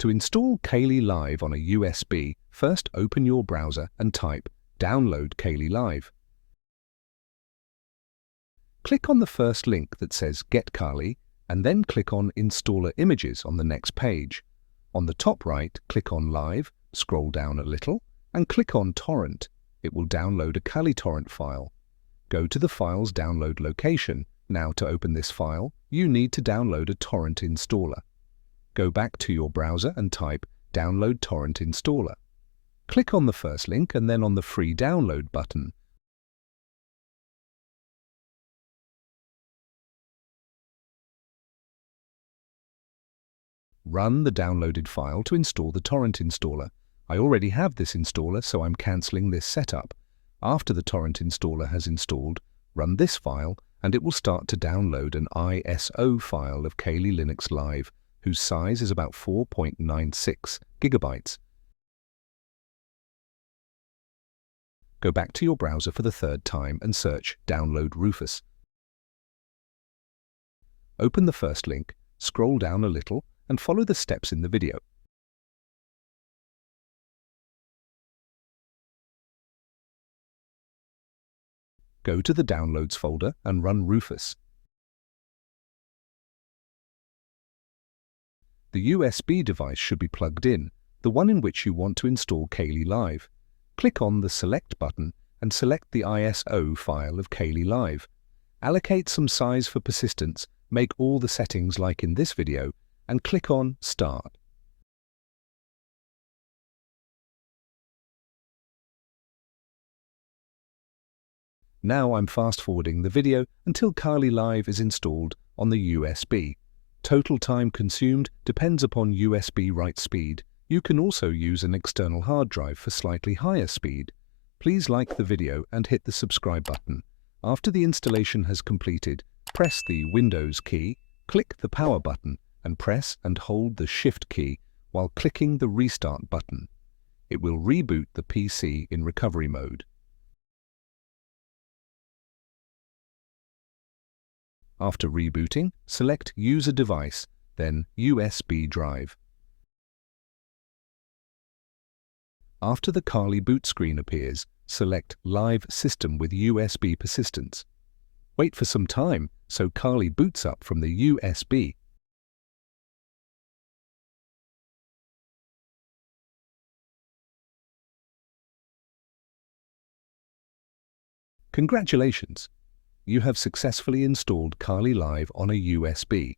To install Kali Live on a USB, first open your browser and type Download Kali Live. Click on the first link that says Get Kali and then click on Installer Images on the next page. On the top right, click on Live, scroll down a little, and click on Torrent. It will download a Kali torrent file. Go to the file's download location. Now to open this file, you need to download a torrent installer. Go back to your browser and type Download Torrent Installer. Click on the first link and then on the free download button. Run the downloaded file to install the torrent installer. I already have this installer, so I'm cancelling this setup. After the torrent installer has installed, run this file and it will start to download an ISO file of Kali Linux Live, whose size is about 4.96 gigabytes. Go back to your browser for the third time and search Download Rufus. Open the first link, scroll down a little, and follow the steps in the video. Go to the Downloads folder and run Rufus. The USB device should be plugged in, the one in which you want to install Kali Live. Click on the Select button and select the ISO file of Kali Live. Allocate some size for persistence, make all the settings like in this video, and click on Start. Now I'm fast-forwarding the video until Kali Live is installed on the USB. Total time consumed depends upon USB write speed. You can also use an external hard drive for slightly higher speed. Please like the video and hit the subscribe button. After the installation has completed, press the Windows key, click the power button, and press and hold the Shift key while clicking the Restart button. It will reboot the PC in recovery mode. After rebooting, select User Device, then USB drive. After the Kali boot screen appears, select Live System with USB persistence. Wait for some time so Kali boots up from the USB. Congratulations! You have successfully installed Kali Live on a USB.